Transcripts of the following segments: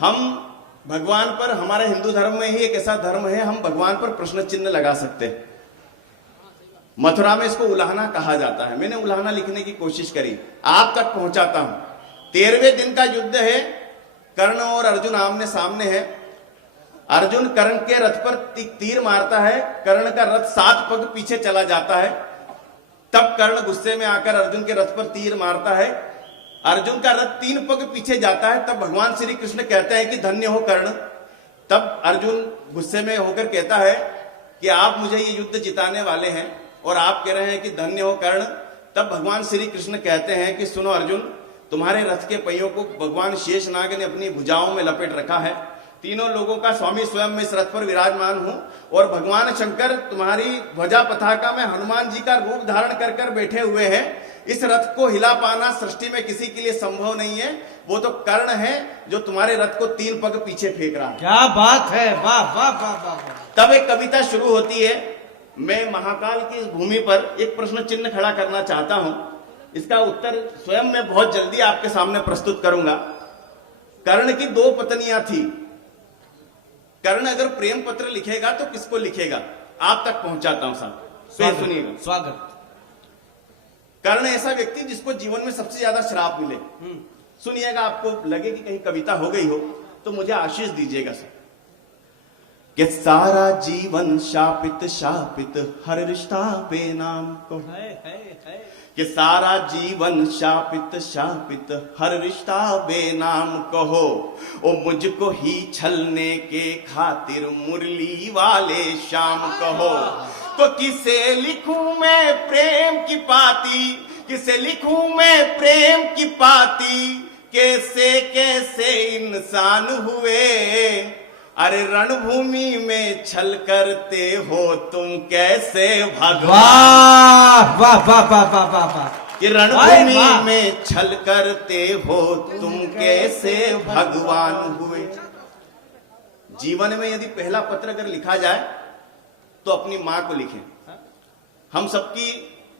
हम भगवान पर, हमारे हिंदू धर्म में ही एक ऐसा धर्म है, हम भगवान पर प्रश्न चिन्ह लगा सकते हैं। मथुरा में इसको उलाहना कहा जाता है। मैंने उलाहना लिखने की कोशिश करी, आप तक पहुंचाता हूं। 13वें दिन का युद्ध है, कर्ण और अर्जुन आमने सामने है। अर्जुन कर्ण के रथ पर तीर मारता है, कर्ण का रथ 7 पग पीछे चला जाता है। तब कर्ण गुस्से में आकर अर्जुन के रथ पर तीर मारता है, अर्जुन का रथ 3 पग पीछे जाता है। तब भगवान श्री कृष्ण कहते हैं कि धन्य हो कर्ण। तब अर्जुन गुस्से में होकर कहता है कि आप मुझे ये युद्ध जिताने वाले हैं और आप कह रहे हैं कि धन्य हो कर्ण। तब भगवान श्री कृष्ण कहते हैं कि सुनो अर्जुन, तुम्हारे रथ के पहियों को भगवान शेषनाग ने अपनी भुजाओं में लपेट रखा है। तीनों लोगों का स्वामी स्वयं मैं इस रथ पर विराजमान हूं और भगवान शंकर तुम्हारी ध्वजा पताका में हनुमान जी का रूप धारण कर कर बैठे हुए हैं। इस रथ को हिला पाना सृष्टि में किसी के लिए संभव नहीं है। वो तो कर्ण है जो तुम्हारे रथ को 3 पग पीछे फेंक रहा है। क्या बात है, वाह वाह वाह वाह। तब एक कविता शुरू होती है। मैं महाकाल की इस भूमि पर एक प्रश्न चिन्ह खड़ा करना चाहता हूं। इसका उत्तर स्वयं मैं बहुत जल्दी आपके सामने प्रस्तुत करूंगा। कर्ण की 2 पत्नियां थी। कर्ण अगर प्रेम पत्र लिखेगा तो किसको लिखेगा? आप तक पहुंचाता हूं साहब, सुनिएगा। स्वागत। कर्ण ऐसा व्यक्ति जिसको जीवन में सबसे ज्यादा श्राप मिले। सुनिएगा, आपको लगे कि कहीं कविता हो गई हो तो मुझे आशीष दीजिएगा सर। कि सारा जीवन शापित शापित हर रिश्ता बेनाम को है। कि सारा जीवन शापित शापित हर रिश्ता बेनाम कहो। ओ मुझको ही छलने के खातिर मुरली वाले शाम कहो। तो किसे लिखूं मैं प्रेम की पाती, किसे लिखूं मैं प्रेम की पाती। कैसे कैसे इंसान हुए, अरे रणभूमि में छल करते हो तुम कैसे भगवान। वाह वाह वाह वाह वाह वाह। कि रणभूमि में छल करते हो तुम कैसे भगवान हुए। जीवन में यदि पहला पत्र अगर लिखा जाए तो अपनी मां को लिखें। हम सबकी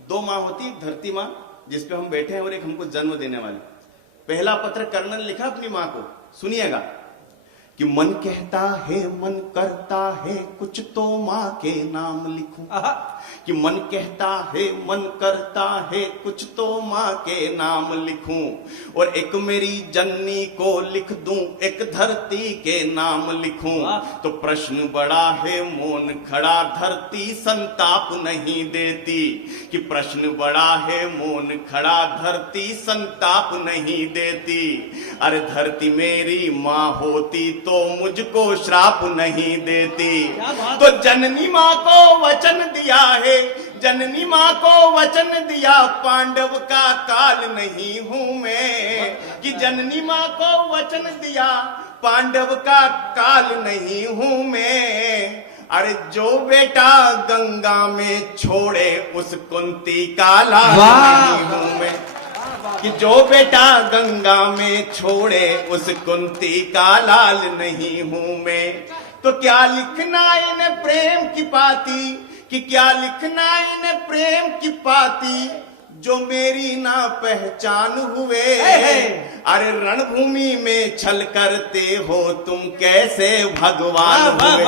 2 मां होती, एक धरती मां जिसपे हम बैठे हैं और एक हमको जन्म देने वाली। पहला पत्र कर्ण ने लिखा अपनी मां को, सुनिएगा। कि मन कहता है मन करता है कुछ तो मां के नाम लिखूं। कि मन कहता है मन करता है कुछ तो मां के नाम लिखूं। और एक मेरी जननी को लिख दूं, एक धरती के नाम लिखूं। तो प्रश्न बड़ा है मौन खड़ा, धरती संताप नहीं देती। कि प्रश्न बड़ा है मौन खड़ा, धरती संताप नहीं देती। अरे धरती मेरी मां होती तो मुझको श्राप नहीं देती। तो जननी मां को वचन दिया है, जननी मां को वचन दिया, पांडव का काल नहीं हूं मैं। कि जननी मां को वचन दिया, पांडव का काल नहीं हूं मैं। अरे जो बेटा गंगा में छोड़े उस कुंती का लाल नहीं हूं मैं। कि जो बेटा गंगा में छोड़े उस कुंती का लाल नहीं हूं मैं। तो क्या लिखना इन्हें प्रेम की पाती, कि क्या लिखना इन्हें प्रेम की पाती, जो मेरी ना पहचान हुए। अरे रणभूमि में छल करते हो तुम कैसे भगवान हुए।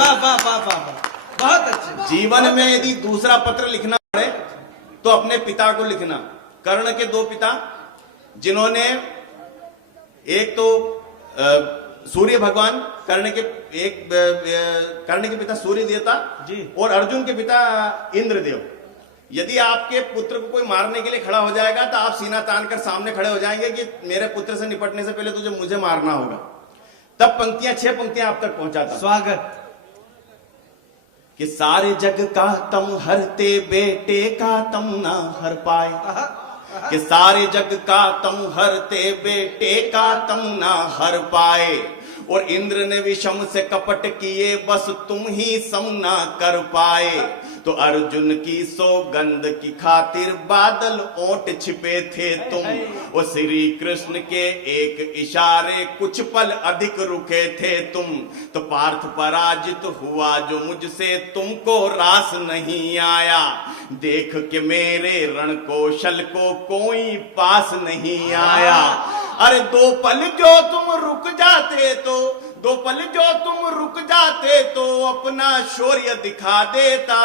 बहुत अच्छा। जीवन में यदि दूसरा पत्र लिखना पड़े तो अपने पिता को लिखना। कर्ण के 2 पिता, जिन्होंने एक तो सूर्य भगवान, कर्ण के पिता सूर्य देवता जी, और अर्जुन के पिता इंद्रदेव। यदि आपके पुत्र को कोई मारने के लिए खड़ा हो जाएगा तो आप सीना तान कर सामने खड़े हो जाएंगे कि मेरे पुत्र से निपटने से पहले तुझे मुझे मारना होगा। तब पंक्तियां 6 पंक्तियां आप तक पहुंचाता। स्वागत। कि सारे जग का तम हरते, बेटे का तम ना हर पाए। कि सारे जग का तम हरते, बेटे का तम ना हर पाए। और इंद्र ने विषम से कपट किए, बस तुम ही सम ना कर पाए। तो अर्जुन की सौगंध की खातिर बादल ओट छिपे थे तुम। और श्री कृष्ण के एक इशारे कुछ पल अधिक रुके थे तुम। तो पार्थ पराजित हुआ जो मुझसे, तुमको रास नहीं आया। देख के मेरे रण कौशल को कोई पास नहीं आया। अरे 2 पल जो तुम रुक जाते जाते तो, 2 पल जो तुम रुक जाते तो अपना शौर्य दिखा देता।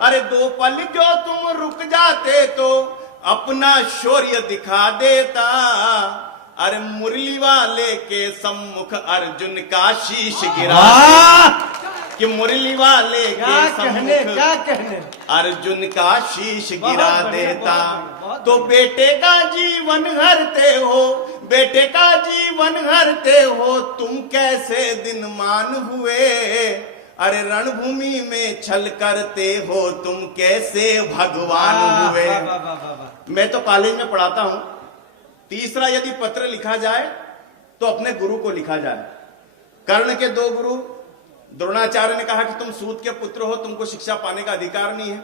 अरे 2 पल जो तुम रुक जाते तो अपना शौर्य दिखा देता। अरे मुरली वाले के सम्मुख अर्जुन का शीश गिरा कि मुरली वाले के सम्मुख क्या कहने अर्जुन का शीश गिरा देता। तो बेटे का जीवन हरते हो, बेटे का जीवन हरते हो, तुम कैसे दिन मान हुए। अरे रणभूमि में छल करते हो, तुम कैसे भगवान हुए। मैं तो कॉलेज में पढ़ाता हूं, तीसरा यदि पत्र लिखा जाए तो अपने गुरु को लिखा जाए। कर्ण के 2 गुरु, द्रोणाचार्य ने कहा कि तुम सूत के पुत्र हो, तुमको शिक्षा पाने का अधिकार नहीं है।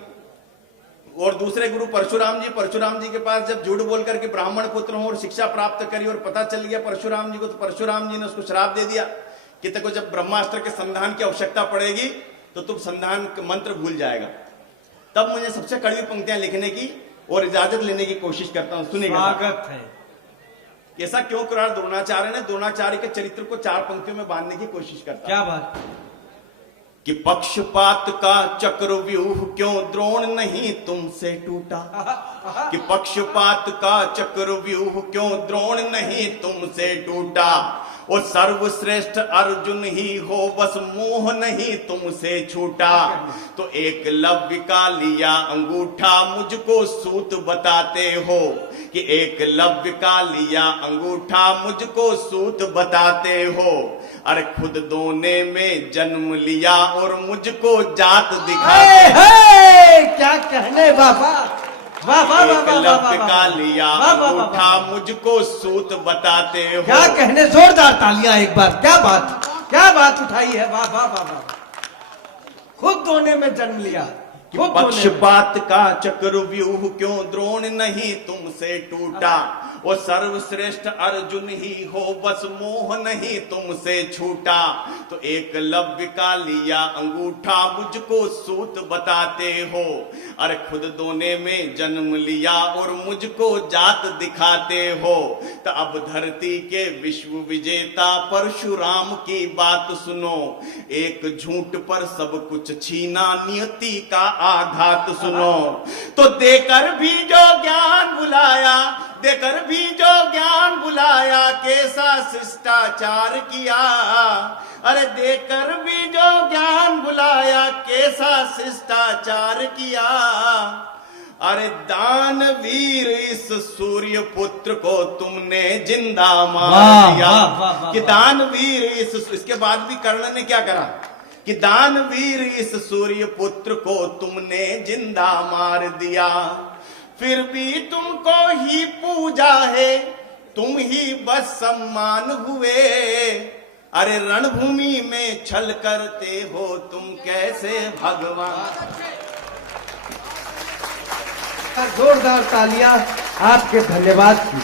और दूसरे गुरु परशुराम जी के पास जब झूठ बोल करके ब्राह्मण पुत्र हो और शिक्षा प्राप्त करी और पता चल गया परशुराम जी को, तो परशुराम जी ने उसको श्राप दे दिया कि तेको जब ब्रह्मास्त्र के संधान की आवश्यकता पड़ेगी तो तुम संधान मंत्र भूल जाएगा। तब मुझे सबसे कड़वी पंक्तियां लिखने की और इजाजत लेने की कोशिश करता हूं, सुनिएगा। स्वागत है। ऐसा क्यों करा द्रोणाचार्य ने? द्रोणाचार्य के चरित्र को 4 पंक्तियों में बांधने की कोशिश करता। क्या बात कि पक्षपात का चक्रव्यूह क्यों द्रोण नहीं तुमसे टूटा। कि पक्षपात का चक्रव्यूह क्यों द्रोण नहीं तुमसे टूटा। और सर्वश्रेष्ठ अर्जुन ही हो, बस मोह नहीं तुमसे छूटा। तो एकलव्य का लिया अंगूठा मुझको सूत बताते हो। कि एकलव्य का लिया अंगूठा मुझको सूत बताते हो। अरे खुद दोने में जन्म लिया और मुझको जात दिखाते। क्या कहने बाबा। एकलव्य का लिया अंगूठा मुझको सूत बताते हो। क्या कहने, जोरदार तालियां एक बार। क्या बात उठाई है। वाह वाह वाह वाह। खुद दोने में जन्म लिया। पक्षपात का चक्रव्यूह क्यों द्रोण नहीं तुमसे टूटा। वो सर्वश्रेष्ठ अर्जुन ही हो, बस मोह नहीं तुमसे छूटा। तो एकलव्य का लिया अंगूठा मुझको सूत बताते हो। अरे खुद दोने में जन्म लिया और मुझको जात दिखाते हो। तो अब धरती के विश्व विजेता परशुराम की बात सुनो। एक झूठ पर सब कुछ छीना, नियति का आघात सुनो। तो देकर भी जो ज्ञान बुलाया, देकर भी जो ज्ञान बुलाया, कैसा शिष्टाचार किया। अरे देकर भी जो ज्ञान बुलाया, कैसा शिष्टाचार किया। अरे दानवीर इस सूर्य पुत्र को तुमने जिंदा मार दिया। कि दानवीर इसके बाद भी कर्ण ने क्या करा कि दानवीर इस सूर्य पुत्र को तुमने जिंदा मार दिया। फिर भी तुमको ही पूजा है, तुम ही बस सम्मान हुए। अरे रणभूमि में छल करते हो, तुम कैसे भगवान। जोरदार तालियां आपके धन्यवाद की।